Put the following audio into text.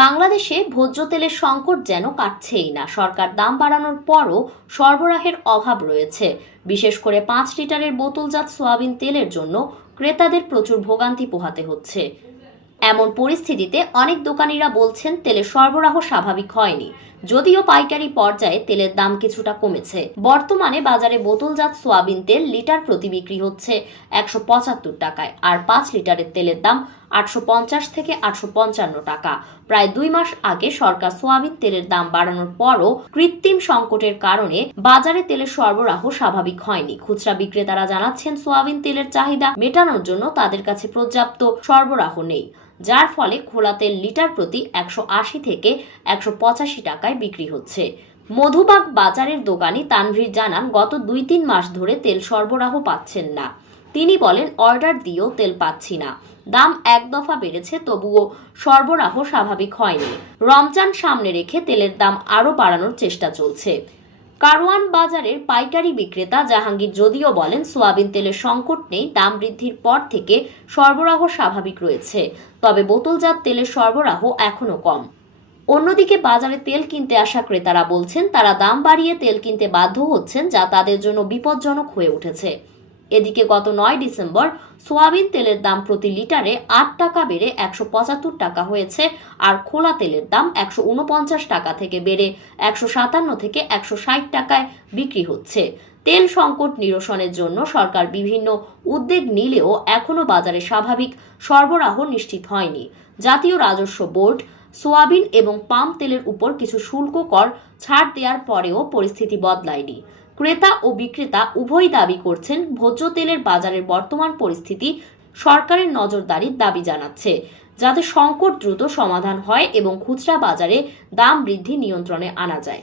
বাংলাদেশে ভোজ্য তেলের সংকট যেন কাটছেই না। সরকার দাম বাড়ানোর পরও সরবরাহের অভাব রয়েছে। বিশেষ করে 5 লিটারের বোতলজাত সয়াবিন তেলের জন্য ক্রেতাদের প্রচুর ভোগান্তি পোহাতে হচ্ছে। এমন পরিস্থিতিতে অনেক দোকানিরা বলছেন তেলের সরবরাহ স্বাভাবিক হয়নি, যদিও পাইকারি পর্যায়ে তেলের দাম কিছুটা কমেছে। বর্তমানে বাজারে বোতলজাত সয়াবিন তেল লিটার প্রতি বিক্রি হচ্ছে 175 টাকায়, আর 5 লিটারের তেলের দাম 850 থেকে 855 টাকা। প্রায় 2 মাস আগে সরকার সয়াবিন তেলের দাম বাড়ানোর পরও কৃত্রিম সংকটের কারণে বাজারে তেলের সরবরাহ স্বাভাবিক হয়নি। খুচরা বিক্রেতারা জানাচ্ছেন সয়াবিন তেলের চাহিদা মেটানোর জন্য তাদের কাছে পর্যাপ্ত সরবরাহ নেই, যার ফলে খোলা তেল লিটার প্রতি 180 থেকে 185 টাকায় বিক্রি হচ্ছে। মধুবাগ বাজারের দোকানি তানভীর জানান, গত 2-3 মাস ধরে তেল সরবরাহ পাচ্ছেন না। তিনি বলেন, অর্ডার দিয়েও তেল পাচ্ছি না। দাম এক দফা বেড়েছে, তবুও সরবরাহ স্বাভাবিক হয়নি। রমজান সামনে রেখে তেলের দাম আরও বাড়ানোর চেষ্টা চলছে। কারওয়ান বাজারের পাইকারি বিক্রেতা জাহাঙ্গীর যদিও বলেন, সোয়াবিন তেলের সংকট নেই, দাম বৃদ্ধির পর থেকে সরবরাহ স্বাভাবিক রয়েছে, তবে বোতলজাত তেলের সরবরাহ এখনও কম। অন্যদিকে বাজারে তেল কিনতে আসা ক্রেতারা বলছেন তারা দাম বাড়িয়ে তেল কিনতে বাধ্য হচ্ছেন, যা তাদের জন্য বিপজ্জনক হয়ে উঠেছে। এদিকে গত 9 ডিসেম্বর সোয়াবিন তেলের দাম প্রতি লিটারে 8 টাকা বেড়ে 175 টাকা হয়েছে, আর খোলা তেলের দাম 149 টাকা থেকে বেড়ে 157 থেকে 160 টাকায় বিক্রি হচ্ছে। তেল সংকট নিরসনের জন্য সরকার বিভিন্ন উদ্যোগ নিলেও এখনও বাজারে স্বাভাবিক সরবরাহ নিশ্চিত হয়নি। জাতীয় রাজস্ব বোর্ড সোয়াবিন এবং পাম তেলের উপর কিছু শুল্ক কর ছাড় দেওয়ার পরেও পরিস্থিতি বদলায়নি। ক্রেতা ও বিক্রেতা উভয়ই দাবি করছেন ভোজ্য তেলের বাজারের বর্তমান পরিস্থিতি সরকারের নজরদারির দাবি জানাচ্ছে, যাতে সংকট দ্রুত সমাধান হয় এবং খুচরা বাজারে দাম বৃদ্ধি নিয়ন্ত্রণে আনা যায়।